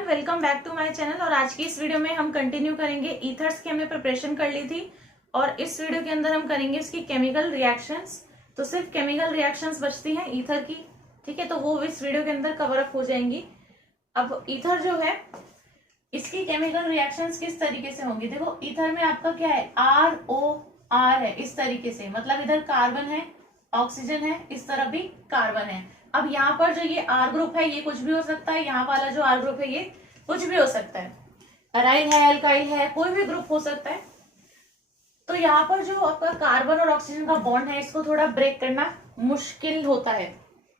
Everyone, welcome back to my channel. और आज की इस वीडियो में हम कंटिन्यू करेंगे ईथर्स की। हमने प्रिपरेशन कर ली थी और इस वीडियो के अंदर हम करेंगे इसकी केमिकल रिएक्शंस। तो सिर्फ केमिकल रिएक्शंस बचती हैं ईथर की, ठीक है, तो वो इस वीडियो के अंदर कवर अप हो जाएंगी। अब ईथर जो है इसकी केमिकल रिएक्शंस किस तरीके से होंगी, देखो ईथर में आपका क्या है, ROR है इस तरीके से, मतलब इधर कार्बन है, ऑक्सीजन है, इस तरफ भी कार्बन है। अब यहाँ पर जो ये R ग्रुप है ये कुछ भी हो सकता है, यहाँ वाला जो R ग्रुप है ये कुछ भी हो सकता है, अराइल है, अल्काइल है, कोई भी ग्रुप हो सकता है। तो यहाँ पर जो आपका कार्बन और ऑक्सीजन का बॉन्ड है इसको थोड़ा ब्रेक करना मुश्किल होता है।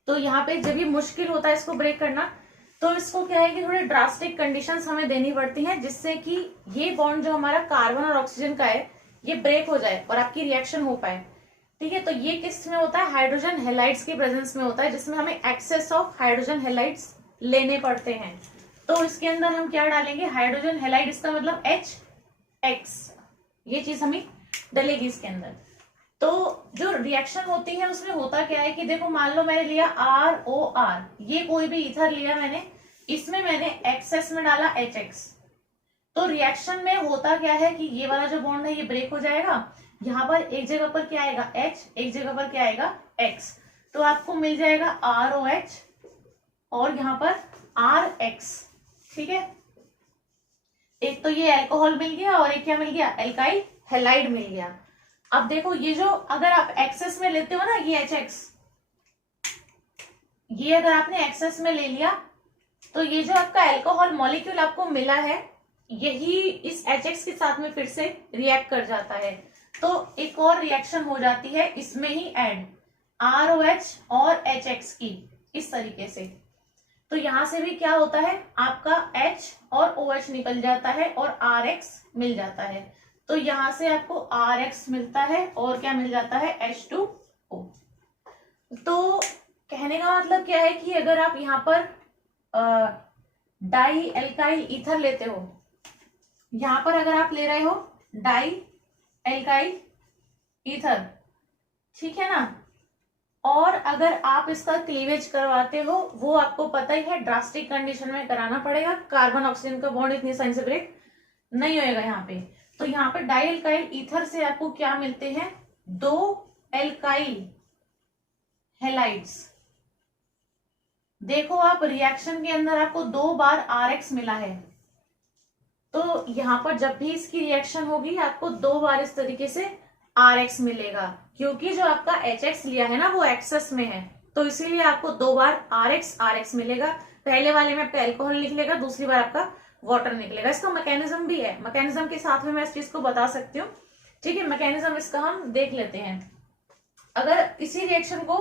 तो यहाँ पे जब ये मुश्किल होता है इसको ब्रेक करना, तो इसको क्या है कि थोड़ी ड्रास्टिक कंडीशंस हमें देनी पड़ती हैं जिससे कि ये बॉन्ड जो हमारा कार्बन और ऑक्सीजन का है ये ब्रेक हो जाए और आपकी रिएक्शन हो पाए, ठीक है। तो ये किस में होता है, हाइड्रोजन हेलाइड्स की प्रेजेंस में होता है, जिसमें हमें एक्सेस ऑफ हाइड्रोजन हेलाइड्स लेने पड़ते हैं। तो इसके अंदर हम क्या डालेंगे, हाइड्रोजन हेलाइड, इसका मतलब HX, ये चीज हमें डलेगी इसके अंदर। तो जो रिएक्शन होती है उसमें होता क्या है कि देखो मान लो मैंने लिया ROR, ये कोई भी ईथर लिया मैंने, इसमें मैंने एक्सेस में डाला HX। तो रिएक्शन में होता क्या है कि ये वाला जो बॉन्ड है ये ब्रेक हो जाएगा, यहाँ पर एक जगह पर क्या आएगा H, एक जगह पर क्या आएगा X, तो आपको मिल जाएगा ROH और यहाँ पर RX, ठीक है। एक तो ये अल्कोहल मिल गया और एक क्या मिल गया, एल्काइल हेलाइड मिल गया। अब देखो ये जो अगर आप एक्सेस में लेते हो ना, ये HX, ये अगर आपने एक्सेस में ले लिया तो ये जो आपका अल्कोहल मॉलिक्यूल आपको मिला है यही इस HX के साथ में फिर से रिएक्ट कर जाता है। तो एक और रिएक्शन हो जाती है इसमें ही ऐड, ROH और HX की, इस तरीके से। तो यहां से भी क्या होता है, आपका H और OH निकल जाता है और RX मिल जाता है। तो यहां से आपको RX मिलता है और क्या मिल जाता है, H2O। तो कहने का मतलब क्या है कि अगर आप यहाँ पर डाई एल्काइल ईथर लेते हो, यहां पर अगर आप ले रहे हो डाई एल्काइल ईथर, ठीक है ना, और अगर आप इसका क्लीवेज करवाते हो, वो आपको पता ही है ड्रास्टिक कंडीशन में कराना पड़ेगा, कार्बन ऑक्सीजन का बॉन्ड इतनी आसानी से ब्रेक नहीं होएगा यहाँ पे। तो यहाँ पे डाई एल्काइल ईथर से आपको क्या मिलते हैं, 2 एल्काइल हेलाइड्स। देखो आप रिएक्शन के अंदर आपको 2 बार RX मिला है, तो यहाँ पर जब भी इसकी रिएक्शन होगी आपको 2 बार इस तरीके से RX मिलेगा, क्योंकि जो आपका HX लिया है ना वो एक्सेस में है, तो इसीलिए आपको 2 बार RX मिलेगा। पहले वाले में आपका अल्कोहल निकलेगा, दूसरी बार आपका वाटर निकलेगा। इसका मैकेनिज्म भी है, मैकेनिज्म के साथ में मैं इस चीज को बता सकती हूँ, ठीक है। मैकेनिज्म इसका हम देख लेते हैं। अगर इसी रिएक्शन को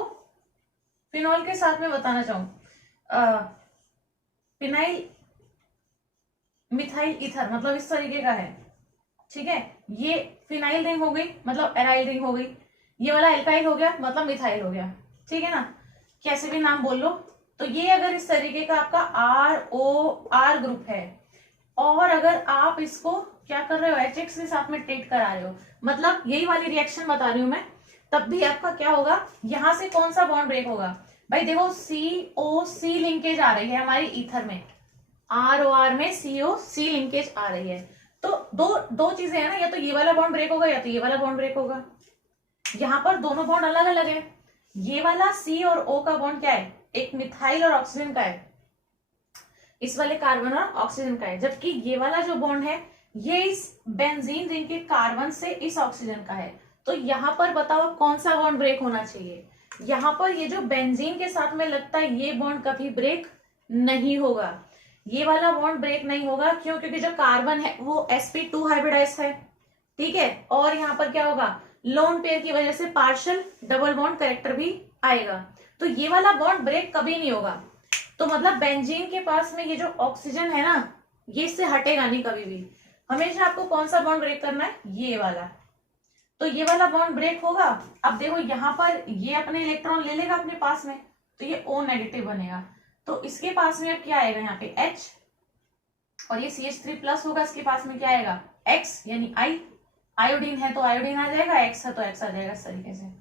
फिनॉल के साथ में बताना चाहूं, फिनाइल मिथाइल ईथर, मतलब इस तरीके का है, ठीक है। ये फिनाइल रिंग हो गई, मतलब एराइल रिंग हो गई, ये वाला एल्काइल हो गया, मतलब मिथाइल हो गया, ठीक है ना, कैसे भी नाम बोल लो। तो ये अगर इस तरीके का आपका ROR ग्रुप है और अगर आप इसको क्या कर रहे हो, HX के साथ में ट्रीट करा रहे हो, मतलब यही वाली रिएक्शन बता रही हूं मैं, तब भी आपका क्या होगा, यहां से कौन सा बॉन्ड ब्रेक होगा भाई, देखो COC लिंकेज आ रही है हमारी ईथर में, ROR में COC लिंकेज आ रही है। तो दो चीजें हैं ना, या तो ये वाला बॉन्ड ब्रेक होगा या तो ये वाला बॉन्ड ब्रेक होगा। यहाँ पर दोनों बॉन्ड अलग अलग है, ये वाला C और O का बॉन्ड क्या है, एक मिथाइल और ऑक्सीजन का है, इस वाले कार्बन और ऑक्सीजन का है, जबकि ये वाला जो बॉन्ड है ये इस बेंजीन रिंग के कार्बन से इस ऑक्सीजन का है। तो यहाँ पर बताओ कौन सा बॉन्ड ब्रेक होना चाहिए, यहाँ पर ये जो बेंजीन के साथ में लगता है ये बॉन्ड कभी ब्रेक नहीं होगा, ये वाला बॉन्ड ब्रेक नहीं होगा। क्यों, क्योंकि जो कार्बन है वो sp2 हाइब्रिडाइज है, ठीक है, और यहाँ पर क्या होगा, लोन पेयर की वजह से पार्शियल डबल बॉन्ड कैरेक्टर भी आएगा, तो ये वाला बॉन्ड ब्रेक कभी नहीं होगा। तो मतलब बेंजीन के पास में ये जो ऑक्सीजन है ना ये इससे हटेगा नहीं कभी भी, हमेशा आपको कौन सा बॉन्ड ब्रेक करना है, ये वाला। तो ये वाला बॉन्ड ब्रेक होगा। अब देखो यहाँ पर ये अपने इलेक्ट्रॉन ले लेगा अपने पास में, तो ये O नेगेटिव बनेगा, तो इसके पास में अब क्या आएगा, यहाँ पे H, और ये CH3 प्लस होगा, इसके पास में क्या आएगा, X यानी I, आयोडीन है तो आयोडीन आ जाएगा, X है तो X आ जाएगा, इस तरीके से,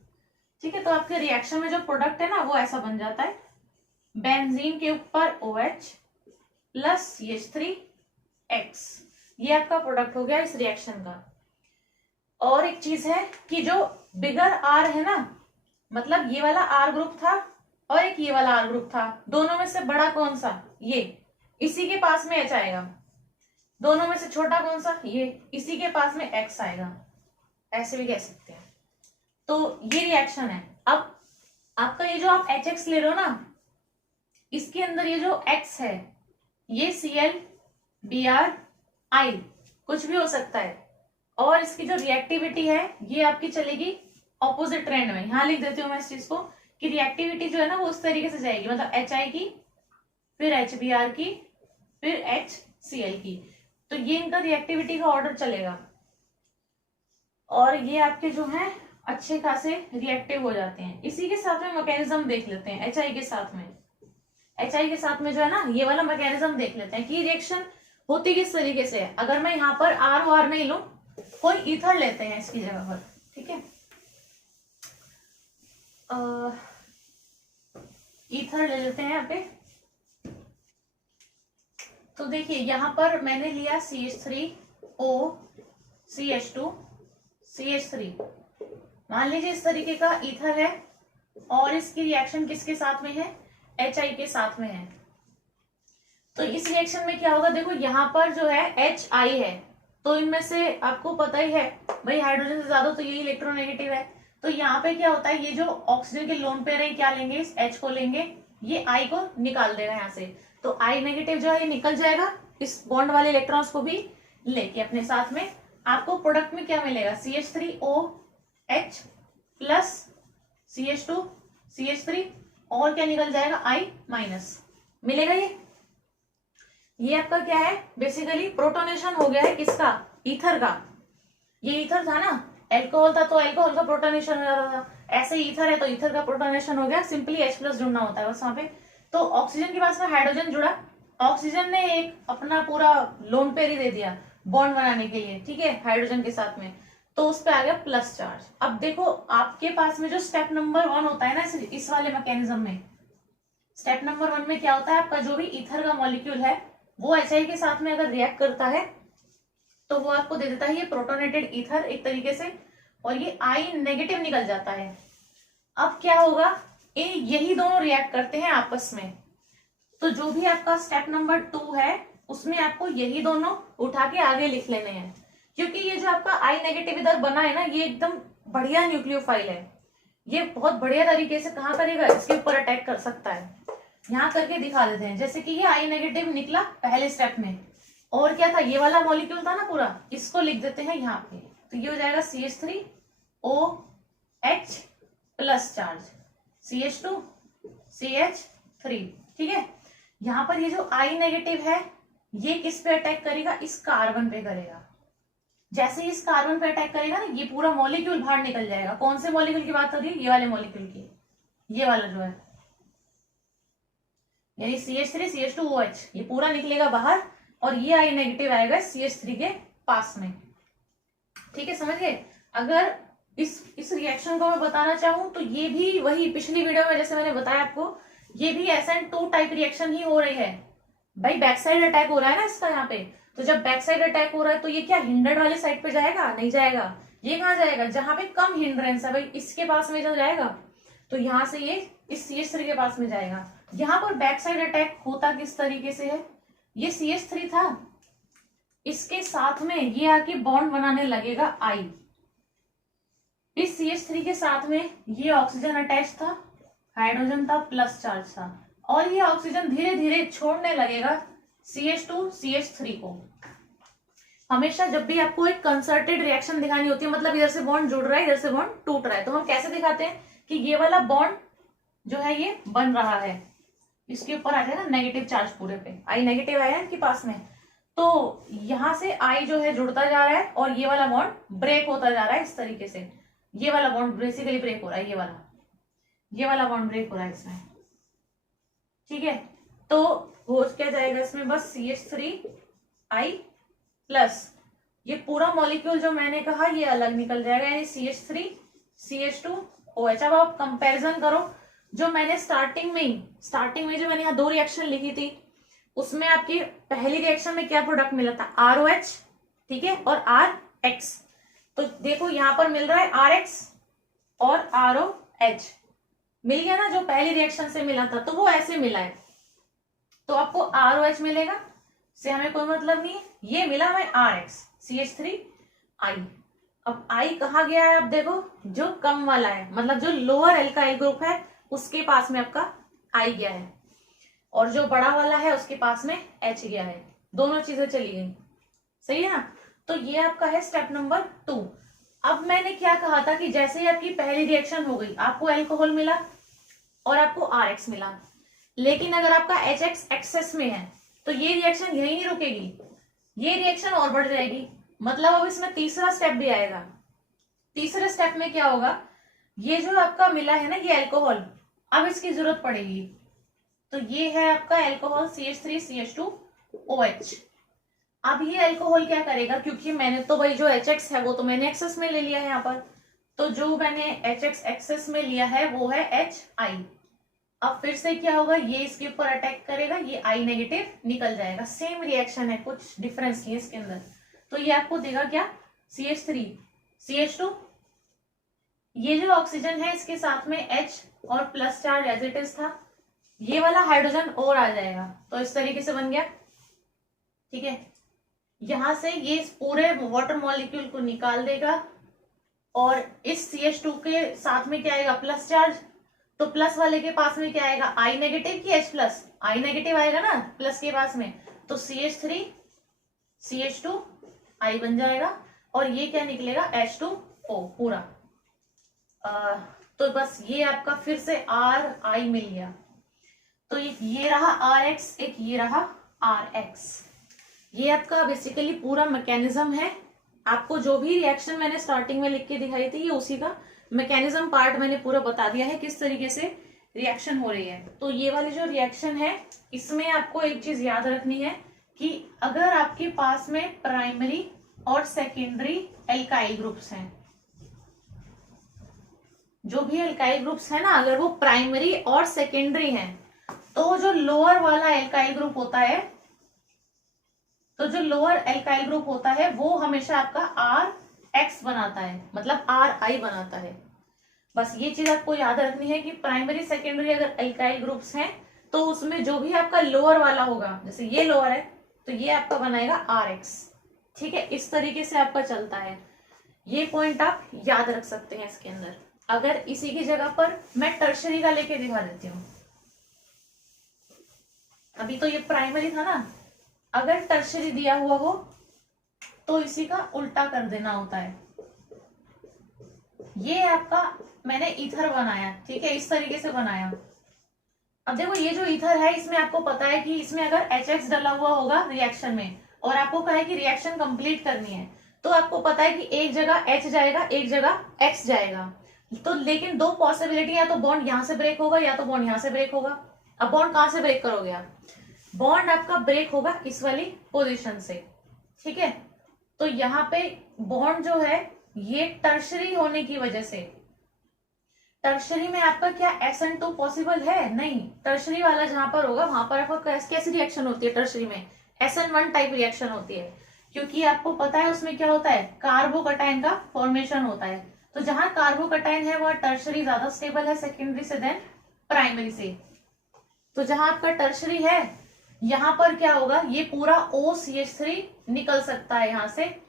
ठीक है। तो आपके रिएक्शन में जो प्रोडक्ट है ना वो ऐसा बन जाता है, बेंजीन के ऊपर OH प्लस CH3X, ये आपका प्रोडक्ट हो गया इस रिएक्शन का। और एक चीज है कि जो बिगर R है ना, मतलब ये वाला R ग्रुप था और एक ये वाला R ग्रुप था, दोनों में से बड़ा कौन सा, ये, इसी के पास में H आएगा। दोनों में से छोटा कौन सा, ये, इसी के पास में X आएगा, ऐसे भी कह सकते हैं। तो ये रिएक्शन है। अब आपका ये जो आप HX ले रहे हो ना, इसके अंदर ये जो X है ये ClBrI कुछ भी हो सकता है, और इसकी जो रिएक्टिविटी है ये आपकी चलेगी ऑपोजिट ट्रेंड में। यहां लिख देती हूँ मैं इस चीज को कि रिएक्टिविटी जो है ना वो उस तरीके से जाएगी, मतलब HI की, फिर HBr की, फिर HCl की। तो ये इनका रिएक्टिविटी का ऑर्डर चलेगा, और ये आपके जो है अच्छे खासे रिएक्टिव हो जाते हैं। इसी के साथ में मैकेनिज्म देख लेते हैं HI के साथ में। HI के साथ में जो है ना ये वाला मैकेनिज्म देख लेते हैं कि रिएक्शन होती किस तरीके से है। अगर मैं यहाँ पर R नहीं लूं, कोई ईथर लेते हैं इसकी जगह पर, ठीक है, ईथर ले लेते हैं यहाँ पे। तो देखिए यहाँ पर मैंने लिया CH3O CH2 CH3, मान लीजिए इस तरीके का ईथर है, और इसकी रिएक्शन किसके साथ में है, HI के साथ में है। तो इस रिएक्शन में क्या होगा, देखो यहाँ पर जो है HI है, तो इनमें से आपको पता ही है भाई हाइड्रोजन से ज्यादा तो ये इलेक्ट्रोनेगेटिव है। तो यहाँ पे क्या होता है, ये जो ऑक्सीजन के लोन पेयर है क्या लेंगे, इस H को लेंगे, ये I को निकाल देगा यहाँ से। तो I नेगेटिव जो है ये निकल जाएगा, इस बॉन्ड वाले इलेक्ट्रॉन्स को भी लेके अपने साथ में। आपको प्रोडक्ट में क्या मिलेगा, CH3OH प्लस CH2 CH3, और क्या निकल जाएगा, I माइनस मिलेगा। ये आपका क्या है, बेसिकली प्रोटोनेशन हो गया है किसका, ईथर का। ये ईथर था ना, एल्कोहल था तो एल्कोहल का प्रोटोनेशन हो जाता था, ऐसे ईथर है तो ईथर का प्रोटोनेशन हो गया। सिंपली H+ जुड़ना होता है बस वहां पे। तो ऑक्सीजन के पास में हाइड्रोजन जुड़ा, ऑक्सीजन ने एक अपना पूरा लोन पेयर ही दे दिया बॉन्ड बनाने के लिए, ठीक है, हाइड्रोजन के साथ में, तो उस पर आ गया प्लस चार्ज। अब देखो आपके पास में जो स्टेप नंबर 1 होता है ना इस वाले मैकेनिज्म में, स्टेप नंबर 1 में क्या होता है, आपका जो भी ईथर का मॉलिक्यूल है वो HI के साथ में अगर रिएक्ट करता है तो वो आपको दे देता है ये प्रोटोनेटेड ईथर एक तरीके से, और ये I नेगेटिव निकल जाता है। अब क्या होगा, यही दोनों रिएक्ट करते हैं आपस में। तो जो भी आपका स्टेप नंबर 2 है उसमें आपको यही दोनों उठा के आगे लिख लेने हैं, क्योंकि ये जो आपका I नेगेटिव इधर बना है ना, ये एकदम बढ़िया न्यूक्लियोफाइल है। ये बहुत बढ़िया तरीके से कहाँ करेगा, इसके ऊपर अटैक कर सकता है। यहाँ करके दिखा देते हैं, जैसे कि ये I नेगेटिव निकला पहले स्टेप में, और क्या था, ये वाला मॉलिक्यूल था ना पूरा, इसको लिख देते हैं यहाँ पे। तो ये हो जाएगा CH3OH plus charge CH2 CH3, ठीक है। यहाँ पर ये जो I नेगेटिव है ये किस पे अटैक करेगा, इस कार्बन पे करेगा। जैसे ही इस कार्बन पे अटैक करेगा ना, ये पूरा मॉलिक्यूल बाहर निकल जाएगा। कौन से मॉलिक्यूल की बात हो रही है, ये वाले मॉलिक्यूल की, ये वाला जो है, यानी CH3 CH2OH, ये पूरा निकलेगा बाहर, और ये I नेगेटिव आएगा CH3 के पास में, ठीक है, समझ गए। अगर इस रिएक्शन को मैं बताना चाहूं तो ये भी वही पिछली वीडियो में जैसे मैंने बताया आपको, ये भी SN2 टाइप रिएक्शन ही हो रही है भाई। बैक साइड अटैक हो रहा है ना इसका यहाँ पे, तो जब बैक साइड अटैक हो रहा है तो ये क्या हिंड्रेड वाले साइड पे जाएगा, नहीं जाएगा। ये कहाँ जाएगा, जहां पे कम हिंड्रेंस है भाई, इसके पास में जो जाएगा, तो यहाँ से ये इस CH3 के पास में जाएगा। यहाँ पर बैक साइड अटैक होता किस तरीके से है, ये CH3 था, इसके साथ में ये आके बॉन्ड बनाने लगेगा I। इस CH3 के साथ में ये ऑक्सीजन अटैच था, हाइड्रोजन था, प्लस चार्ज था, और ये ऑक्सीजन धीरे धीरे छोड़ने लगेगा CH2 CH3 को। हमेशा जब भी आपको एक कंसर्टेड रिएक्शन दिखानी होती है, मतलब इधर से बॉन्ड जुड़ रहा है, इधर से बॉन्ड टूट रहा है, तो हम कैसे दिखाते हैं कि ये वाला बॉन्ड जो है ये बन रहा है, इसके ऊपर आ जाएगा नेगेटिव चार्ज पूरे पे, I नेगेटिव आया इनके पास में, तो यहां से I जो है जुड़ता जा रहा है, और ये वाला बॉन्ड ब्रेक होता जा रहा है इस तरीके से। ये वाला बॉन्ड बेसिकली ब्रेक हो रहा है, ये वाला बॉन्ड ब्रेक हो रहा है इसमें, ठीक है। तो हो क्या जाएगा इसमें, बस CH3I प्लस ये पूरा मॉलिक्यूल जो मैंने कहा ये अलग निकल जाएगा, यानी CH3 CH2OH। अब आप कंपैरिजन करो, जो मैंने स्टार्टिंग में जो मैंने यहाँ 2 रिएक्शन लिखी थी, उसमें आपकी पहली रिएक्शन में क्या प्रोडक्ट मिला था, ROH, ठीक है, और RX। तो देखो यहां पर मिल रहा है RX और ROH मिल गया ना, जो पहली रिएक्शन से मिला था, तो वो ऐसे मिला है, तो आपको ROH मिलेगा, से हमें कोई मतलब नहीं है। ये मिला हमें RX, CH3I। अब I कहा गया है, अब देखो जो कम वाला है, मतलब जो लोअर एल्काइल ग्रुप है उसके पास में आपका I गया है, और जो बड़ा वाला है उसके पास में H गया है, दोनों चीजें चली गई, सही है ना। तो ये आपका है स्टेप नंबर 2। अब मैंने क्या कहा था कि जैसे ही आपकी पहली रिएक्शन हो गई, आपको अल्कोहल मिला और आपको RX मिला, लेकिन अगर आपका HX एक्सेस में है तो ये रिएक्शन यही नहीं रुकेगी, ये रिएक्शन और बढ़ जाएगी। मतलब अब इसमें तीसरा स्टेप भी आएगा। तीसरे स्टेप में क्या होगा, ये जो आपका मिला है ना ये अल्कोहल, अब इसकी जरूरत पड़ेगी, तो ये है आपका अल्कोहल CH3CH2OH। अब ये अल्कोहल क्या करेगा, क्योंकि मैंने तो भाई जो HX है वो तो मैंने एक्सेस में ले लिया है यहाँ पर, तो जो मैंने HX एक्सेस में लिया है वो है HI। अब फिर से क्या होगा, ये इसके ऊपर अटैक करेगा, ये I नेगेटिव निकल जाएगा, सेम रिएक्शन है, कुछ डिफरेंस नहीं है इसके अंदर। तो ये आपको देगा क्या, CH3CH2, ये जो ऑक्सीजन है इसके साथ में H और plus charge as it is था, ये वाला हाइड्रोजन और आ जाएगा, तो इस तरीके से बन गया, ठीक है। यहां से ये इस पूरे वाटर मॉलिक्यूल को निकाल देगा, और इस CH2 के साथ में क्या आएगा, प्लस चार्ज, तो प्लस वाले के पास में क्या आएगा, I नेगेटिव की H प्लस, I नेगेटिव आएगा ना प्लस के पास में, तो CH3CH2I बन जाएगा, और ये क्या निकलेगा, H2O पूरा। तो बस ये आपका फिर से RI मिल गया। तो एक ये रहा RX, एक ये रहा RX। ये आपका बेसिकली पूरा मैकेनिज्म है। आपको जो भी रिएक्शन मैंने स्टार्टिंग में लिख के दिखाई थी, ये उसी का मैकेनिज्म पार्ट मैंने पूरा बता दिया है, किस तरीके से रिएक्शन हो रही है। तो ये वाली जो रिएक्शन है, इसमें आपको एक चीज याद रखनी है कि अगर आपके पास में प्राइमरी और सेकेंडरी एल्काइल ग्रुप्स हैं, जो भी एल्काइल ग्रुप्स है ना, अगर वो प्राइमरी और सेकेंडरी हैं, तो जो लोअर वाला एल्काइल ग्रुप होता है, तो जो लोअर एल्काइल ग्रुप होता है वो हमेशा आपका RX बनाता है, मतलब RI बनाता है। बस ये चीज आपको याद रखनी है कि प्राइमरी सेकेंडरी अगर एल्काइल ग्रुप्स हैं, तो उसमें जो भी आपका लोअर वाला होगा, जैसे ये लोअर है तो ये आपका बनाएगा RX, ठीक है। इस तरीके से आपका चलता है, ये पॉइंट आप याद रख सकते हैं इसके अंदर। अगर इसी की जगह पर मैं टर्शरी का लेके दिखा देती हूँ, अभी तो ये प्राइमरी था ना, अगर टर्शरी दिया हुआ हो तो इसी का उल्टा कर देना होता है। ये आपका मैंने ईथर बनाया, ठीक है, इस तरीके से बनाया। अब देखो ये जो ईथर है, इसमें आपको पता है कि इसमें अगर HX डला हुआ होगा रिएक्शन में, और आपको कहा है कि रिएक्शन कंप्लीट करनी है, तो आपको पता है कि एक जगह H जाएगा, एक जगह X जाएगा। तो लेकिन दो पॉसिबिलिटी, या तो बॉन्ड यहां से ब्रेक होगा या तो बॉन्ड यहां से ब्रेक होगा। अब बॉन्ड कहां से ब्रेक करोगे आप, बॉन्ड आपका ब्रेक होगा इस वाली पोजीशन से, ठीक है। तो यहाँ पे बॉन्ड जो है ये टर्शरी होने की वजह से, टर्शरी में आपका क्या SN2 पॉसिबल है, नहीं। टर्शरी वाला जहां पर होगा वहां पर आपका कैसी रिएक्शन होती है, टर्शरी में SN1 टाइप रिएक्शन होती है, क्योंकि आपको पता है उसमें क्या होता है, कार्बोकटाइन का फॉर्मेशन होता है। तो जहां कार्बोकटाइन है वह टर्शरी ज्यादा स्टेबल है सेकेंडरी से देन प्राइमरी से। तो जहां आपका टर्शरी है, यहां पर क्या होगा, ये पूरा OCH3 निकल सकता है यहां से,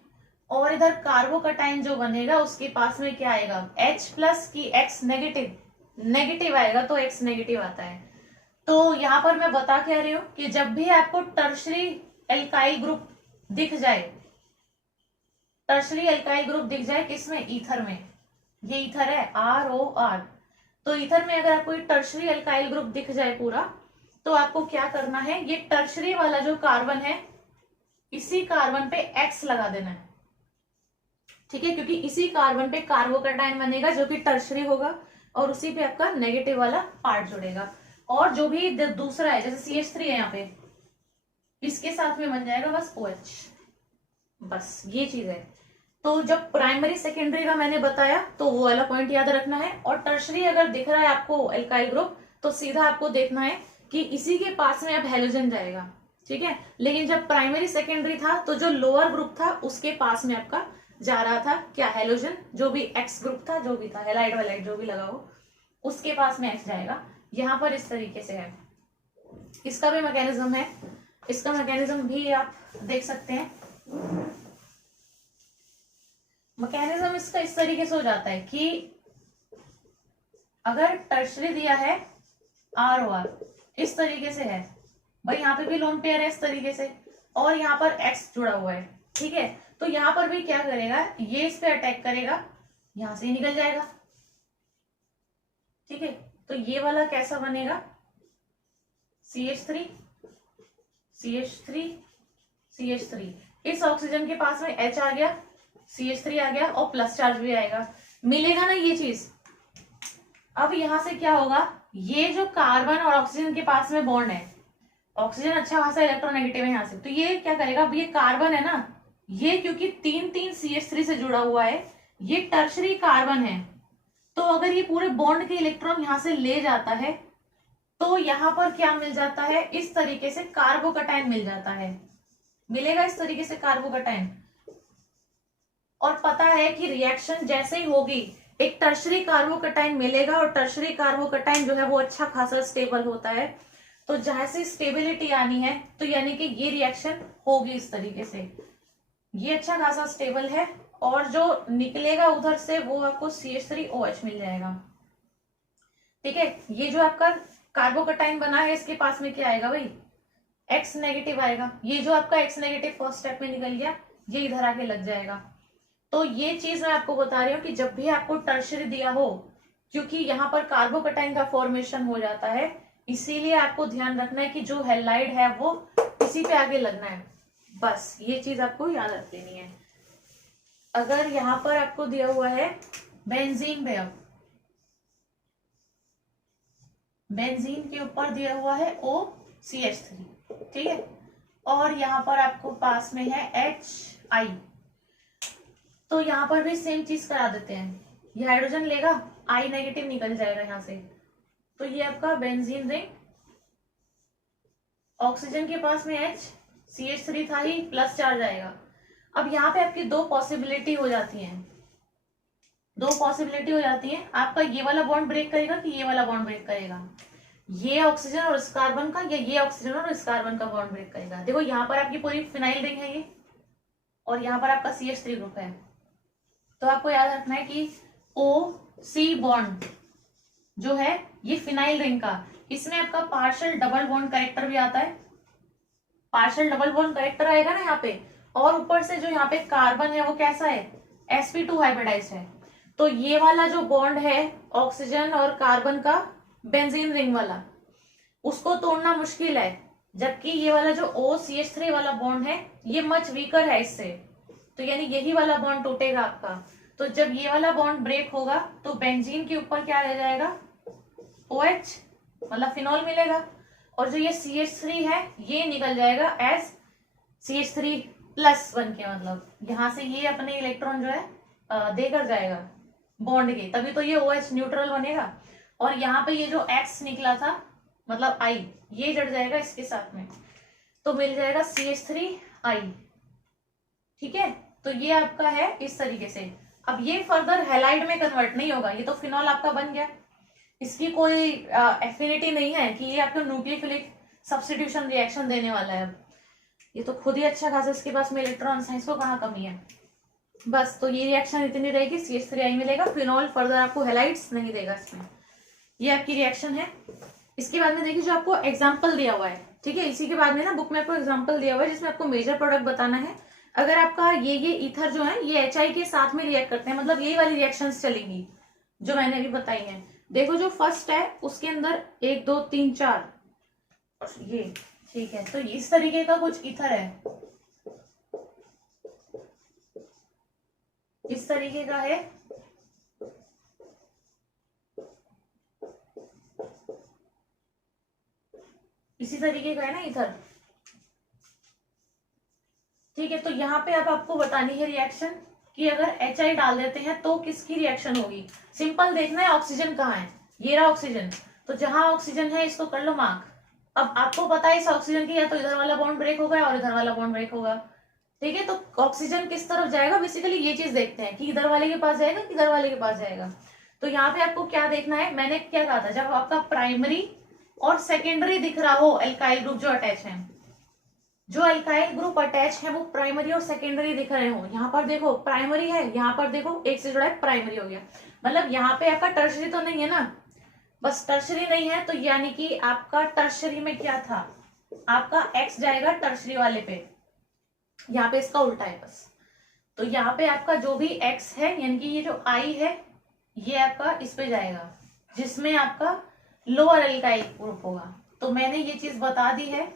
और इधर कार्बोकटाइन जो बनेगा उसके पास में क्या आएगा, H प्लस की X नेगेटिव, नेगेटिव आएगा, तो X नेगेटिव आता है। तो यहां पर मैं बता क्या रही हूं कि जब भी आपको टर्शरी एल्काइल ग्रुप दिख जाए, टर्शरी एल्काइल ग्रुप दिख जाए किसमें, ईथर में, ये ईथर है ROR, तो ईथर में अगर आपको टर्शरी एल्काइल ग्रुप दिख जाए पूरा, तो आपको क्या करना है, ये टर्शरी वाला जो कार्बन है इसी कार्बन पे X लगा देना है, ठीक है, क्योंकि इसी कार्बन पे कार्बोकटाइन बनेगा जो कि टर्शरी होगा, और उसी पे आपका नेगेटिव वाला पार्ट जुड़ेगा, और जो भी दूसरा है जैसे CH3 है यहाँ पे, इसके साथ में बन जाएगा बस OH, बस ये चीज है। तो जब प्राइमरी सेकेंडरी का मैंने बताया तो वो वाला पॉइंट याद रखना है, और टर्शरी अगर दिख रहा है आपको एल्काइल ग्रुप, तो सीधा आपको देखना है कि इसी के पास में अब हेलोजन जाएगा, ठीक है। लेकिन जब प्राइमरी सेकेंडरी था तो जो लोअर ग्रुप था उसके पास में आपका जा रहा था क्या, हेलोजन, जो भी एक्स ग्रुप था, जो भी था हेलाइड वेलाइड जो भी लगा हो उसके पास में एक्स जाएगा। यहाँ पर इस तरीके से है, इसका भी मैकेनिज्म है, इसका मैकेनिज्म भी आप देख सकते हैं। मैकेनिज्म इसका इस तरीके से हो जाता है कि अगर टर्शरी दिया है आर ओ आर, इस तरीके से है भाई, यहाँ पे भी लोन पेयर है इस तरीके से, और यहाँ पर एक्स जुड़ा हुआ है, ठीक है। तो यहाँ पर भी क्या करेगा, ये इस पे अटैक करेगा, यहां से ही निकल जाएगा, ठीक है। तो ये वाला कैसा बनेगा, CH3 CH3 CH3, इस ऑक्सीजन के पास में H आ गया, CH3 आ गया और प्लस चार्ज भी आएगा, मिलेगा ना ये चीज। अब यहां से क्या होगा, ये जो कार्बन और ऑक्सीजन के पास में बॉन्ड है, ऑक्सीजन अच्छा खासा इलेक्ट्रोनेगेटिव है यहाँ से, तो ये क्या करेगा, अब ये कार्बन है ना, ये क्योंकि 3 CH3 से जुड़ा हुआ है, ये टर्शरी कार्बन है, तो अगर ये पूरे बॉन्ड के इलेक्ट्रॉन यहां से ले जाता है तो यहां पर क्या मिल जाता है, इस तरीके से कार्बोकटायन मिल जाता है, मिलेगा इस तरीके से कार्बोकटायन। और पता है कि रिएक्शन जैसे ही होगी एक टर्शरी कार्बोकटायन मिलेगा, और टर्शरी कार्बोकटायन जो है वो अच्छा खासा स्टेबल होता है, तो जहां से स्टेबिलिटी आनी है तो यानी कि ये रिएक्शन होगी इस तरीके से, ये अच्छा खासा स्टेबल है, और जो निकलेगा उधर से वो आपको CH3OH मिल जाएगा, ठीक है। ये जो आपका कार्बोकटायन बना है इसके पास में क्या आएगा भाई, X नेगेटिव आएगा, ये जो आपका X नेगेटिव फर्स्ट स्टेप में निकल गया ये इधर आके लग जाएगा। तो ये चीज मैं आपको बता रही हूँ कि जब भी आपको टर्शरी दिया हो, क्योंकि यहाँ पर कार्बोकटायन का फॉर्मेशन हो जाता है, इसीलिए आपको ध्यान रखना है कि जो हेलाइड है वो इसी पे आगे लगना है, बस ये चीज आपको याद रख लेनी है। अगर यहाँ पर आपको दिया हुआ है बेंजीन पे, अब बेंजीन के ऊपर दिया हुआ है OCH3, ठीक है, और यहाँ पर आपको पास में है HI, तो यहाँ पर भी सेम चीज करा देते हैं, ये हाइड्रोजन लेगा, I नेगेटिव निकल जाएगा यहाँ से, तो ये आपका बेंजीन रिंग, ऑक्सीजन के पास में H, CH3 था ही, प्लस चार्ज आएगा। अब यहाँ पे आपकी दो पॉसिबिलिटी हो जाती हैं, आपका ये वाला बॉन्ड ब्रेक करेगा कि ये वाला बॉन्ड ब्रेक करेगा, ये ऑक्सीजन और इस कार्बन का, या ये ऑक्सीजन और इस कार्बन का बॉन्ड ब्रेक करेगा। देखो यहाँ पर आपकी पूरी फिनाइल रिंग है ये, और यहाँ पर आपका CH3 ग्रुप है, तो आपको याद रखना है कि OC बॉन्ड जो है ये फिनाइल रिंग का, इसमें आपका पार्शियल डबल बॉन्ड करेक्टर भी आता है, पार्शियल डबल बॉन्ड करेक्टर आएगा ना यहाँ पे, और ऊपर से जो यहाँ पे कार्बन है वो कैसा है, sp2 हाइब्रिडाइज्ड है, तो ये वाला जो बॉन्ड है ऑक्सीजन और कार्बन का बेंजीन रिंग वाला, उसको तोड़ना मुश्किल है, जबकि ये वाला जो OCH3 वाला बॉन्ड है ये मच वीकर है इससे, तो यानी यही वाला बॉन्ड टूटेगा आपका। तो जब ये वाला बॉन्ड ब्रेक होगा तो बेंजीन के ऊपर क्या रह जाएगा, OH, मतलब फिनॉल मिलेगा, और जो ये CH3 है ये निकल जाएगा एज CH3 प्लस बन के, मतलब यहाँ से ये अपने इलेक्ट्रॉन जो है देकर जाएगा बॉन्ड के, तभी तो ये OH न्यूट्रल बनेगा, और यहाँ पे ये जो X निकला था मतलब I, ये जड़ जाएगा इसके साथ में, तो मिल जाएगा CH3I, ठीक है। तो ये आपका है इस तरीके से। अब ये फर्दर हैलाइड में कन्वर्ट नहीं होगा, ये तो फिनॉल आपका बन गया, इसकी कोई एफिनिटी नहीं है कि ये आपको न्यूक्लियोफिलिक सब्स्टिट्यूशन रिएक्शन देने वाला है, ये तो खुद ही अच्छा खासा इसके पास में इलेक्ट्रॉन्स है, इसको कहाँ कमी है, बस। तो ये रिएक्शन इतनी रहेगी, CH3I मिलेगा, फिनॉल फर्दर आपको हैलाइड्स नहीं देगा इसमें, ये आपकी रिएक्शन है। इसके बाद में देखिए जो आपको एग्जाम्पल दिया हुआ है, ठीक है, इसी के बाद में ना बुक में आपको एग्जाम्पल दिया हुआ है जिसमें आपको मेजर प्रोडक्ट बताना है। अगर आपका ये ईथर जो है ये HI के साथ में रिएक्ट करते हैं, मतलब यही वाली रिएक्शंस चलेंगी जो मैंने अभी बताई हैं। देखो जो फर्स्ट है उसके अंदर 1 2 3 4 ये, ठीक है, तो इस तरीके का कुछ ईथर है, इस तरीके का है, इसी तरीके का है ना ईथर, ठीक है। तो यहाँ पे अब आपको बतानी है रिएक्शन कि अगर HI डाल देते हैं तो किसकी रिएक्शन होगी। सिंपल देखना है ऑक्सीजन कहाँ है, ये रहा ऑक्सीजन, तो जहां ऑक्सीजन है इसको कर लो मार्क, अब आपको पता है इस ऑक्सीजन की या तो इधर वाला बॉन्ड ब्रेक होगा और इधर वाला बॉन्ड ब्रेक होगा, ठीक है। तो ऑक्सीजन किस तरफ जाएगा, बेसिकली ये चीज देखते हैं कि इधर वाले के पास जाएगा कि इधर वाले के पास जाएगा। तो यहाँ पे आपको क्या देखना है, मैंने क्या कहा था, जब आपका प्राइमरी और सेकेंडरी दिख रहा हो अल्काइल ग्रुप जो अटैच है, जो अल्काइल ग्रुप अटैच है वो प्राइमरी और सेकेंडरी दिख रहे हो। यहाँ पर देखो प्राइमरी है, यहाँ पर देखो एक से जुड़ा है प्राइमरी हो गया, मतलब यहाँ पे आपका टर्शरी तो नहीं है ना, बस टर्शरी नहीं है तो यानी कि आपका टर्शरी में क्या था, आपका एक्स जाएगा टर्शरी वाले पे, यहाँ पे इसका उल्टा है बस। तो यहाँ पे आपका जो भी एक्स है यानी कि ये जो आई है ये आपका इस पे जाएगा जिसमें आपका लोअर एल्काइल ग्रुप होगा। तो मैंने ये चीज बता दी है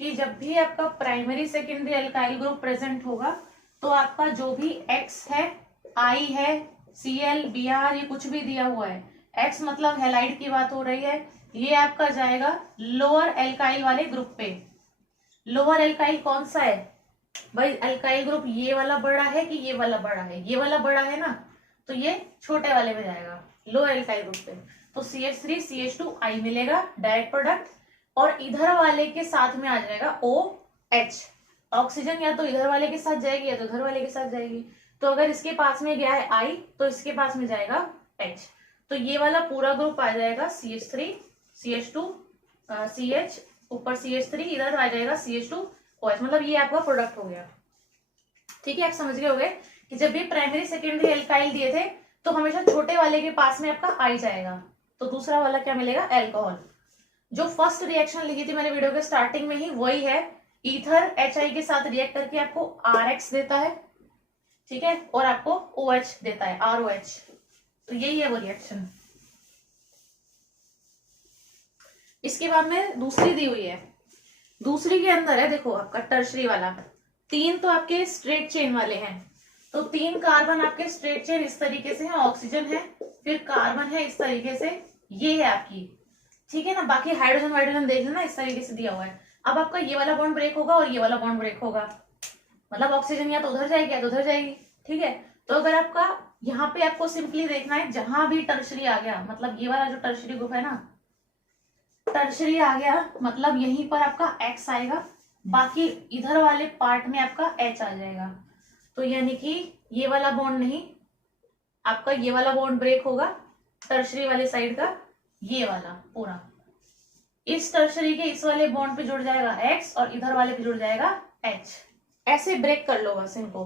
कि जब भी आपका primary secondary alkyl group present होगा तो आपका जो भी एक्स है, आई है, Cl, Br, ये कुछ भी दिया हुआ है, एक्स मतलब हैलाइड की बात हो रही है, ये आपका जाएगा लोअर एल्काइल वाले ग्रुप पे। लोअर एल्काइल कौन सा है भाई, एल्काइल ग्रुप ये वाला बड़ा है कि ये वाला बड़ा है, ये वाला बड़ा है ना, तो ये छोटे वाले में जाएगा लोअर एल्काइल ग्रुप पे। तो CH3 CH2 I मिलेगा डायरेक्ट प्रोडक्ट, और इधर वाले के साथ में आ जाएगा OH। ऑक्सीजन या तो इधर वाले के साथ जाएगी या तो इधर वाले के साथ जाएगी। तो अगर इसके पास में गया है I तो इसके पास में जाएगा H। तो ये वाला पूरा ग्रुप आ जाएगा CH3 CH2 CH, ऊपर CH3, इधर आ जाएगा CH2OH, मतलब ये आपका प्रोडक्ट हो गया। ठीक है, आप समझ गए होंगे कि जब भी प्राइमरी सेकेंडरी एल्काइल दिए थे तो हमेशा छोटे वाले के पास में आपका आई जाएगा, तो दूसरा वाला क्या मिलेगा, एल्कोहल। जो फर्स्ट रिएक्शन लिखी थी मैंने वीडियो के स्टार्टिंग में ही वही है, ईथर HI के साथ रिएक्ट करके आपको RX देता है, ठीक है, और आपको OH देता है ROH। तो यही है वो रिएक्शन। इसके बाद में दूसरी दी हुई है, दूसरी के अंदर है देखो आपका टर्शरी वाला, 3 तो आपके स्ट्रेट चेन वाले हैं, तो 3 कार्बन आपके स्ट्रेट चेन इस तरीके से है, ऑक्सीजन है, फिर कार्बन है इस तरीके से, ये है आपकी, ठीक है ना। बाकी हाइड्रोजन वाइड्रोजन देख लेना, इस तरीके से दिया हुआ है। अब आपका ये वाला बॉन्ड ब्रेक होगा और ये वाला बॉन्ड ब्रेक होगा, मतलब ऑक्सीजन या तो उधर जाएगी या तो उधर जाएगी, ठीक है। तो अगर आपका यहाँ पे आपको सिंपली देखना है, जहां भी टर्शरी आ गया, मतलब ये वाला जो टर्शरी ग्रुप है ना, टर्शरी आ गया मतलब यहीं पर आपका X आएगा, बाकी इधर वाले पार्ट में आपका H आ जाएगा। तो यानी कि ये वाला बॉन्ड नहीं, आपका ये वाला बॉन्ड ब्रेक होगा टर्शरी वाले साइड का, ये वाला पूरा इस टर्शरी के इस वाले बॉन्ड पे जुड़ जाएगा X और इधर वाले पे जुड़ जाएगा H। ऐसे ब्रेक कर लो बस इनको,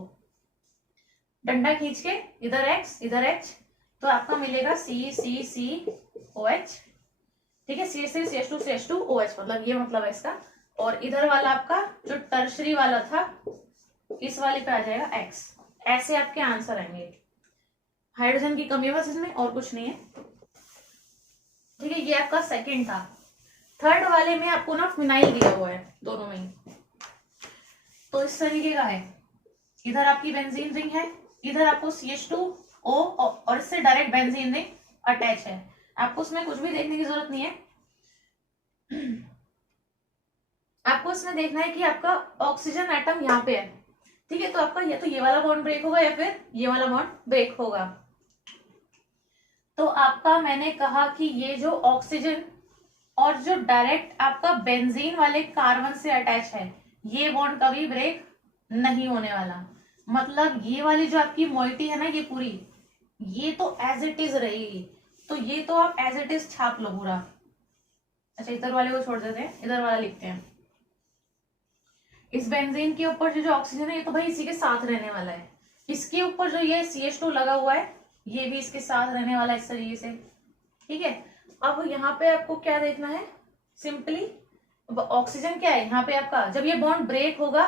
डंडा खींच के, इधर X इधर H, तो आपका मिलेगा COH, ठीक है, CH3 CH2 CH2 OH, मतलब ये मतलब है इसका। और इधर वाला आपका जो टर्शरी वाला था इस वाले पे आ जाएगा X। ऐसे आपके आंसर आएंगे। हाइड्रोजन की कमी बस इसमें, और कुछ नहीं है, ठीक है। ये आपका सेकंड था। थर्ड वाले में आपको ना फिनाइल दिया हुआ है दोनों में ही, तो इस तरीके का है, इधर आपकी बेंजीन रिंग है, इधर आपको CH2O और इससे डायरेक्ट बेंजीन रिंग अटैच है। आपको उसमें कुछ भी देखने की जरूरत नहीं है, आपको इसमें देखना है कि आपका ऑक्सीजन एटम यहाँ पे है, ठीक है। तो आपका या तो ये वाला बॉन्ड ब्रेक होगा या फिर ये वाला बॉन्ड ब्रेक होगा। तो आपका मैंने कहा कि ये जो ऑक्सीजन और जो डायरेक्ट आपका बेंजीन वाले कार्बन से अटैच है, ये बॉन्ड कभी ब्रेक नहीं होने वाला। मतलब ये वाली जो आपकी मोइटी है ना, ये पूरी, ये तो एज इट इज रहेगी, तो ये तो आप एज इट इज छाप लो पूरा। अच्छा, इधर वाले को छोड़ देते हैं, इधर वाला लिखते हैं। इस बेंजीन के ऊपर जो ऑक्सीजन है ये तो भाई इसी के साथ रहने वाला है, इसके ऊपर जो ये CH2 लगा हुआ है ये भी इसके साथ रहने वाला है इस तरीके से, ठीक है। अब यहाँ पे आपको क्या देखना है, सिंपली ऑक्सीजन क्या है यहाँ पे आपका, जब ये बॉन्ड ब्रेक होगा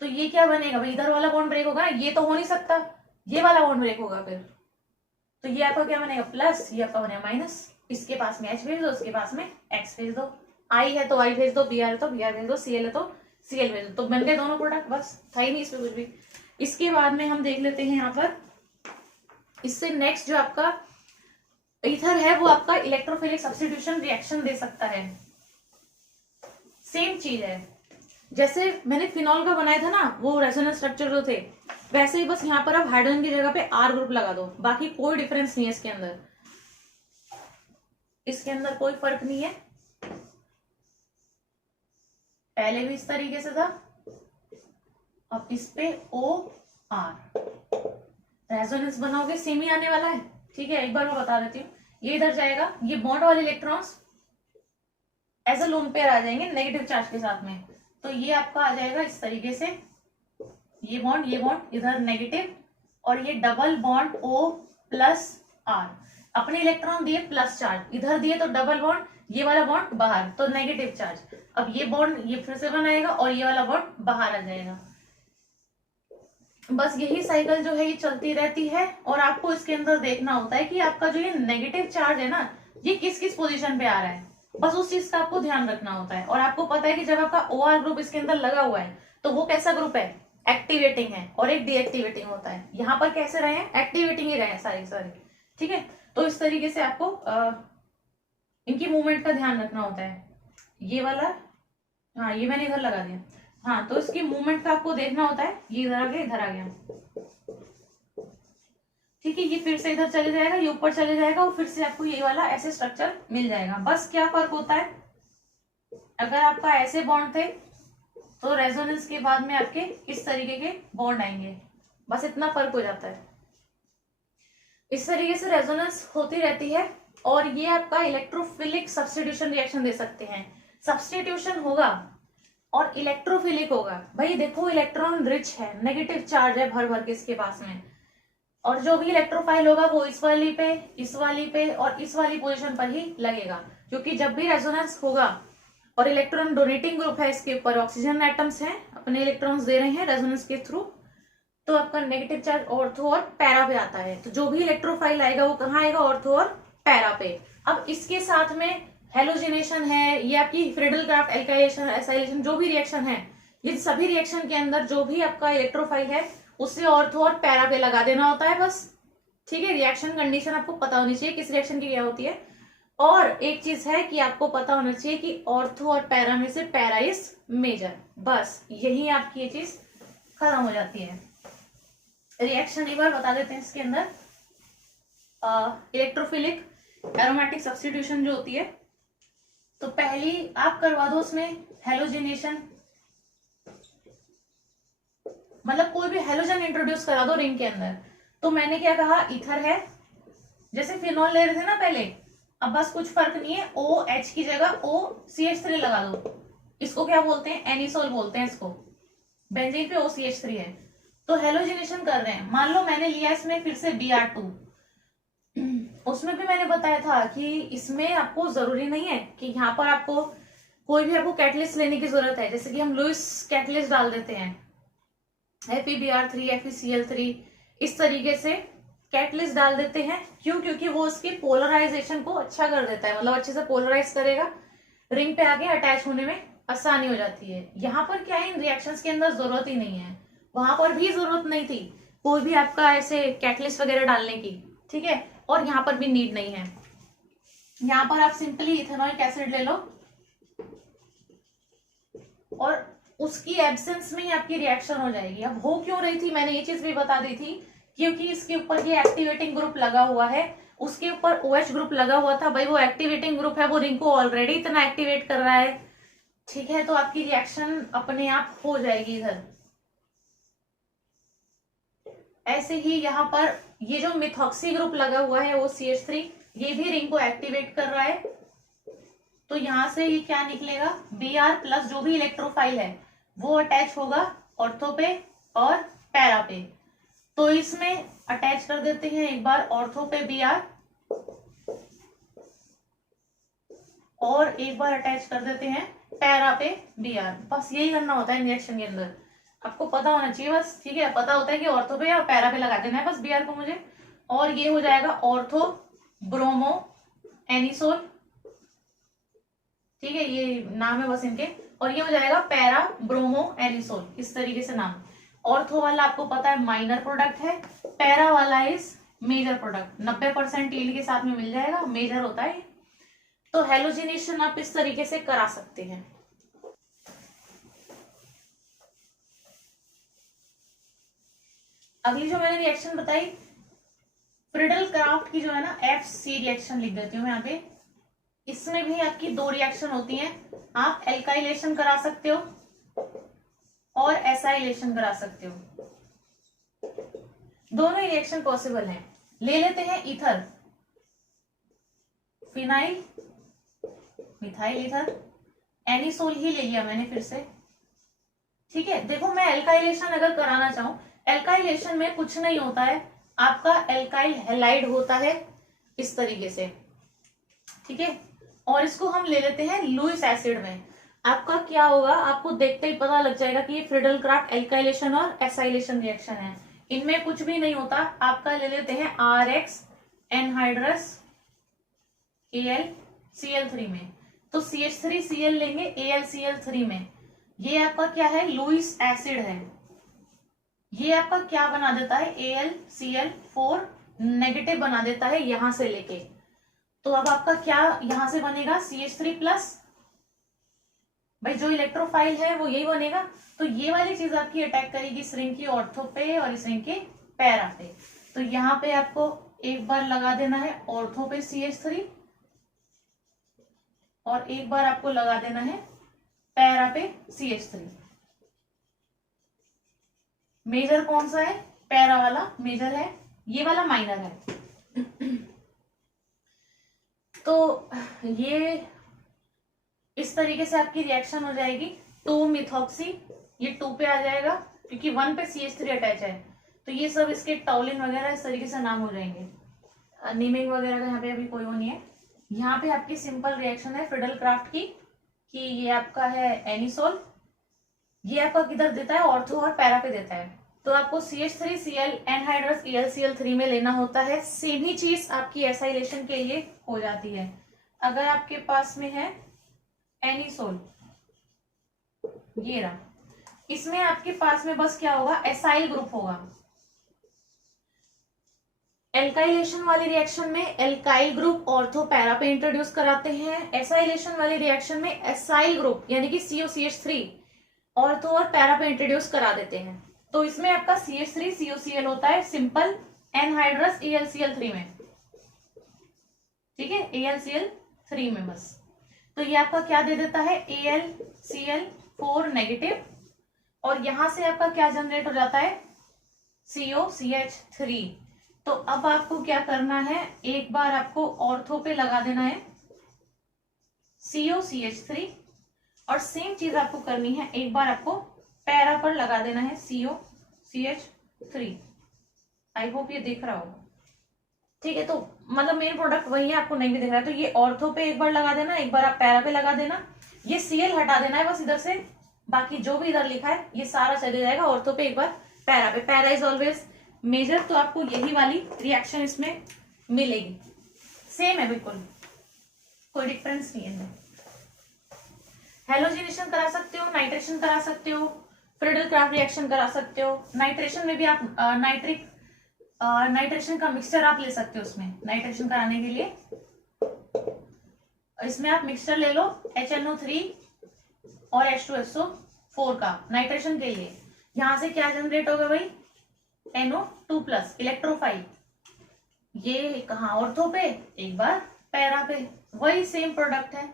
तो ये क्या बनेगा भाई, इधर वाला बॉन्ड ब्रेक होगा, ये तो हो नहीं सकता, ये वाला बॉन्ड ब्रेक होगा फिर, तो ये आपका क्या बनेगा प्लस, ये आपका बनेगा माइनस। इसके पास में H भेज दो, इसके पास में X भेज दो, I है तो I भेज दो, Br है तो Br भेज दो, Cl है तो Cl भेज दो, तो बन गए दोनों प्रोडक्ट, बस था ही नहीं इसमें कुछ भी। इसके बाद में हम देख लेते हैं यहाँ पर, इससे नेक्स्ट जो आपका ईथर है वो आपका इलेक्ट्रोफिलिक सब्स्टिट्यूशन रिएक्शन दे सकता है। सेम चीज है, जैसे मैंने फिनॉल का बनाया था ना वो रेजोनेंस स्ट्रक्चर जो थे, वैसे ही बस यहाँ पर आप हाइड्रोजन की जगह पे R ग्रुप लगा दो, बाकी कोई डिफरेंस नहीं है इसके अंदर, इसके अंदर कोई फर्क नहीं है। पहले भी इस तरीके से था, अब इस पे OR रेजोनेंस बनाओगे सेम ही आने वाला है। ठीक है, एक बार मैं बता देती हूँ, ये इधर जाएगा, ये बॉन्ड वाले electrons as a lone pair आ जाएंगे नेगेटिव चार्ज के साथ में, तो ये आपका आ जाएगा इस तरीके से, ये बॉन्ड इधर नेगेटिव, और ये डबल बॉन्ड O+R, अपने इलेक्ट्रॉन दिए प्लस चार्ज, इधर दिए तो डबल बॉन्ड, ये वाला बॉन्ड बाहर तो नेगेटिव चार्ज, अब ये बॉन्ड ये फिर से बनाएगा और ये वाला बॉन्ड बाहर आ जाएगा। बस यही साइकिल जो है ये चलती रहती है, और आपको इसके अंदर देखना होता है कि आपका जो ये नेगेटिव चार्ज है ना, ये किस किस पोजीशन पे आ रहा है, बस उस चीज का आपको ध्यान रखना होता है। और आपको पता है कि जब आपका OR ग्रुप इसके अंदर लगा हुआ है तो वो कैसा ग्रुप है, एक्टिवेटिंग है, और एक डीएक्टिवेटिंग होता है। यहाँ पर कैसे रहे हैं, एक्टिवेटिंग ही रहे हैं सारे। ठीक है, तो इस तरीके से आपको इनकी मूवमेंट का ध्यान रखना होता है। ये वाला, हाँ ये मैंने इधर लगा दिया, हाँ तो इसकी मूवमेंट का आपको देखना होता है, ये इधर आ गया, इधर आ गया। ठीक है, ये फिर से इधर चले जाएगा, ये ऊपर चले जाएगा, और फिर से आपको ये वाला ऐसे स्ट्रक्चर मिल जाएगा। बस क्या फर्क होता है, अगर आपका ऐसे बॉन्ड थे तो रेजोनेंस के बाद में आपके इस तरीके के बॉन्ड आएंगे, बस इतना फर्क हो जाता है। इस तरीके से रेजोनेंस होती रहती है, और ये आपका इलेक्ट्रोफिलिक सब्स्टिट्यूशन रिएक्शन दे सकते हैं। सब्स्टिट्यूशन होगा और इलेक्ट्रोफिलिक होगा। भाई देखो, इलेक्ट्रॉन रिच है, नेगेटिव चार्ज है भर भर के इसके पास में, और जो भी इलेक्ट्रोफाइल होगा वो इस वाली पे, इस वाली पे और इस वाली पोजीशन पर ही लगेगा, क्योंकि जब भी रेजोनेंस होगा और इलेक्ट्रॉन डोनेटिंग ग्रुप है, इसके ऊपर ऑक्सीजन एटम्स हैं, अपने इलेक्ट्रॉन्स दे रहे हैं रेजोनेंस के थ्रू, तो आपका नेगेटिव चार्ज ऑर्थो और पैरा पे आता है। तो जो भी इलेक्ट्रोफाइल आएगा वो कहाँ आएगा, ऑर्थो और पैरा पे। अब इसके साथ में हेलोजिनेशन है, ये आपकी फ्रीडल क्राफ्ट एल्काइलेशन, एसाइलेशन, जो भी रिएक्शन है, ये सभी रिएक्शन के अंदर जो भी आपका इलेक्ट्रोफाइल है उससे ऑर्थो और पैरा पे लगा देना होता है बस। ठीक है, रिएक्शन कंडीशन आपको पता होनी चाहिए किस रिएक्शन की क्या होती है। और एक चीज है कि आपको पता होना चाहिए कि ऑर्थो और पैरा में से पैरा इज मेजर, बस यही आपकी ये चीज खत्म हो जाती है। रिएक्शन एक बार बता देते हैं इसके अंदर। इलेक्ट्रोफिलिक एरोमेटिक सब्स्टिट्यूशन जो होती है, तो पहली आप करवा दो उसमें हेलोजिनेशन, मतलब कोई भी हेलोजन इंट्रोड्यूस करा दो रिंग के अंदर। तो मैंने क्या कहा, ईथर है, जैसे फिनॉल ले रहे थे ना पहले, अब बस कुछ फर्क नहीं है, OH की जगह OCH3 लगा दो। इसको क्या बोलते हैं, एनिसोल बोलते हैं इसको, बेंजीन पे OCH3 है। तो हेलोजिनेशन कर रहे हैं, मान लो मैंने लिया इसमें फिर से Br2, उसमें भी मैंने बताया था कि इसमें आपको जरूरी नहीं है कि यहाँ पर आपको कोई भी आपको कैटलिस्ट लेने की जरूरत है, जैसे कि हम लुइस कैटलिस्ट डाल देते हैं, FeBr3, FeCl3, इस तरीके से कैटलिस्ट डाल देते हैं। क्यों, क्योंकि वो उसकी पोलराइजेशन को अच्छा कर देता है, मतलब अच्छे से पोलराइज करेगा, रिंग पे आके अटैच होने में आसानी हो जाती है। यहाँ पर क्या है, इन रिएक्शंस के अंदर जरूरत ही नहीं है, वहां पर भी जरूरत नहीं थी कोई भी आपका ऐसे कैटलिस्ट वगैरह डालने की। ठीक है, और यहाँ पर भी नीड नहीं है, यहाँ पर आप सिंपली इथेनॉइक एसिड ले लो, और उसकी एब्सेंस में ही आपकी रिएक्शन हो जाएगी। अब हो क्यों रही थी, मैंने ये चीज भी बता दी थी, क्योंकि इसके ऊपर ये एक्टिवेटिंग ग्रुप लगा हुआ है, उसके ऊपर OH ग्रुप लगा हुआ था। भाई वो एक्टिवेटिंग ग्रुप है, वो रिंग को ऑलरेडी इतना एक्टिवेट कर रहा है। ठीक है, तो आपकी रिएक्शन अपने आप हो जाएगी इधर। ऐसे ही यहाँ पर ये जो मिथॉक्सी ग्रुप लगा हुआ है OCH3, ये भी रिंग को एक्टिवेट कर रहा है, तो यहां से ये क्या निकलेगा, Br+ जो भी इलेक्ट्रोफाइल है वो अटैच होगा ऑर्थो पे और पैरा पे। तो इसमें अटैच कर देते हैं एक बार ऑर्थो पे Br, और एक बार अटैच कर देते हैं पैरा पे Br। बस यही करना होता है रिएक्शन के अंदर, आपको पता होना चाहिए बस। ठीक है, पता होता है कि ऑर्थो पे या पैरा पे लगा देना है बस Br को मुझे, और ये हो जाएगा ऑर्थो ब्रोमो एनिसोल। ठीक है, ये नाम है बस इनके, और ये हो जाएगा पैरा ब्रोमो एनिसोल, इस तरीके से नाम। ऑर्थो वाला आपको पता है माइनर प्रोडक्ट है, पैरा वाला इज मेजर प्रोडक्ट, 90% यील्ड के साथ में मिल जाएगा, मेजर होता है। तो हेलोजिनेशन आप इस तरीके से करा सकते हैं। अगली जो मैंने रिएक्शन बताई फ्रीडल क्राफ्ट की, जो है ना FC रिएक्शन लिख देती हूँ यहाँ पे। इसमें भी आपकी दो रिएक्शन होती हैं, आप एल्काइलेशन करा सकते हो और एसाइलेशन करा सकते हो, दोनों ही रिएक्शन पॉसिबल हैं। ले लेते हैं ether, phenyl methyl ether, anisole ही ले लिया मैंने फिर से, ठीक है। देखो मैं एल्काइलेशन अगर कराना चाहूं, एल्काइलेशन में कुछ नहीं होता है, आपका एल्काइल हैलाइड होता है इस तरीके से, ठीक है। और इसको हम ले लेते हैं लुईस एसिड में। आपका क्या होगा, आपको देखते ही पता लग जाएगा कि ये फ्रीडल क्राफ्ट एल्काइलेशन और एसाइलेशन रिएक्शन है, इनमें कुछ भी नहीं होता। आपका ले लेते हैं RX एनहाइड्रस AlCl3 में, तो CH3Cl लेंगे AlCl3 में, ये आपका क्या है, लुईस एसिड है। ये आपका क्या बना देता है, AlCl4 नेगेटिव बना देता है यहां से लेके। तो अब आपका क्या यहां से बनेगा, CH3+, भाई जो इलेक्ट्रोफाइल है वो यही बनेगा। तो ये वाली चीज आपकी अटैक करेगी इस रिंग की ऑर्थो पे और इस रिंग के पैरा पे। तो यहाँ पे आपको एक बार लगा देना है ऑर्थो पे CH3 और एक बार आपको लगा देना है पैरा पे CH3। मेजर कौन सा है, पैरा वाला मेजर है, ये वाला माइनर है। तो ये इस तरीके से आपकी रिएक्शन हो जाएगी 2 मिथॉक्सी, ये 2 पे आ जाएगा क्योंकि 1 पे CH3 अटैच है, तो ये सब इसके टॉलिन वगैरह इस तरीके से नाम हो जाएंगे। नीमिंग वगैरह का यहाँ पे अभी कोई वो नहीं है। यहाँ पे आपकी सिंपल रिएक्शन है फ्रीडल क्राफ्ट की कि ये आपका है एनिसोल, ये आपका किधर देता है, ऑर्थो और पैरा पे देता है। तो आपको CH3Cl एनहाइड्रस AlCl3 में लेना होता है। सेम ही चीज आपकी एसाइलेशन के लिए हो जाती है। अगर आपके पास में है एनिसोल, ये रहा, इसमें आपके पास में बस क्या होगा, एसाइल ग्रुप होगा। एल्काइलेशन वाली रिएक्शन में एल्काइल ग्रुप ऑर्थो पैरा पे इंट्रोड्यूस कराते हैं, एसाइलेशन वाली रिएक्शन में एसाइल ग्रुप यानी कि COCH3 ऑर्थो और पैरा पे इंट्रोड्यूस करा देते हैं। तो इसमें आपका CH3 COCl होता है सिंपल एनहाइड्रस AlCl3 में, ठीक है, AlCl3 में बस। तो ये आपका क्या दे देता है, AlCl4 नेगेटिव, और यहां से आपका क्या जनरेट हो जाता है, COCH3। तो अब आपको क्या करना है, एक बार आपको ऑर्थो पे लगा देना है COCH3 और सेम चीज आपको करनी है, एक बार आपको पैरा पर लगा देना है COCH3। आई होप ये दिख रहा हो, ठीक है। तो मतलब मेन प्रोडक्ट वही है, आपको नहीं भी दिख रहा है तो ये ऑर्थो पे एक बार लगा देना, एक बार आप पैरा पे लगा देना, ये Cl हटा देना है बस इधर से, बाकी जो भी इधर लिखा है ये सारा चले जाएगा ऑर्थो पे एक बार पैरा पे। पैरा इज ऑलवेज मेजर, तो आपको यही वाली रिएक्शन इसमें मिलेगी, सेम है बिल्कुल, कोई डिफरेंस नहीं है। हेलोजिनेशन करा सकते हो, नाइट्रेशन करा सकते हो, फ्रीडल क्राफ्ट रिएक्शन करा सकते हो। नाइट्रेशन में भी आप नाइट्रेशन का मिक्सचर आप ले सकते हो उसमें नाइट्रेशन कराने के लिए। इसमें आप मिक्सचर ले लो HNO3 और H2SO4 का नाइट्रेशन के लिए। यहां से क्या जनरेट होगा भाई, NO2+ इलेक्ट्रोफाइल, ये कहा ऑर्थो पे एक बार पैरा पे, वही सेम प्रोडक्ट है,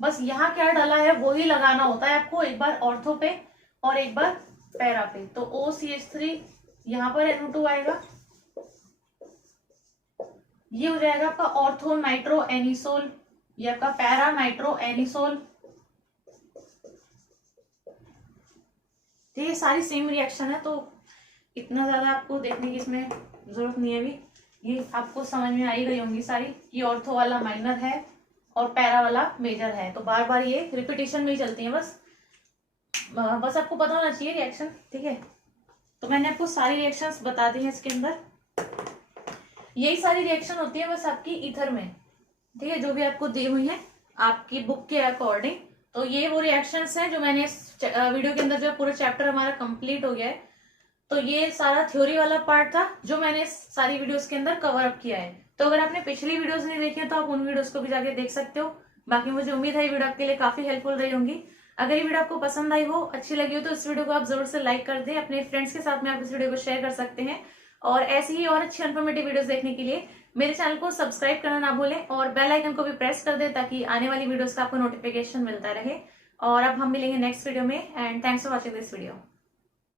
बस यहाँ क्या डाला है वही लगाना होता है आपको, एक बार ऑर्थो पे और एक बार पैरा पे। तो OCH3 यहाँ पर NO2 आएगा, ये हो जाएगा आपका ऑर्थो नाइट्रो एनिसोल, ये आपका पैरा नाइट्रो एनिसोल। तो ये सारी सेम रिएक्शन है, तो इतना ज्यादा आपको देखने की इसमें जरूरत नहीं है अभी, ये आपको समझ में आई गई होंगी सारी कि ऑर्थो वाला माइनर है और पैरा वाला मेजर है। तो बार बार ये रिपीटेशन में ही चलती है, बस आपको पता होना चाहिए रिएक्शन, ठीक है। तो मैंने आपको सारी रिएक्शंस बता दी हैं इसके अंदर, यही सारी रिएक्शन होती है बस आपकी ईथर में, ठीक है, जो भी आपको दी हुई है आपकी बुक के अकॉर्डिंग। तो ये वो रिएक्शंस हैं जो मैंने इस वीडियो के अंदर, जो पूरा चैप्टर हमारा कंप्लीट हो गया है, तो ये सारा थ्योरी वाला पार्ट था जो मैंने सारी वीडियोस के अंदर कवर अप किया है। तो अगर आपने पिछली वीडियोस नहीं देखी है तो आप उन वीडियोस को भी जाके देख सकते हो। बाकी मुझे उम्मीद है ये वीडियो आपके लिए काफी हेल्पफुल रही होंगी। अगर ये वीडियो आपको पसंद आई हो, अच्छी लगी हो, तो इस वीडियो को आप जरूर से लाइक कर दें, अपने फ्रेंड्स के साथ में आप इस वीडियो को शेयर कर सकते हैं। और ऐसी ही और अच्छी इन्फॉर्मेटिव वीडियोस देखने के लिए मेरे चैनल को सब्सक्राइब करना ना भूलें और बेल आइकन को भी प्रेस कर दें ताकि आने वाली वीडियोस का आपको नोटिफिकेशन मिलता रहे। और अब हम मिलेंगे नेक्स्ट वीडियो में, and thanks for watching this video.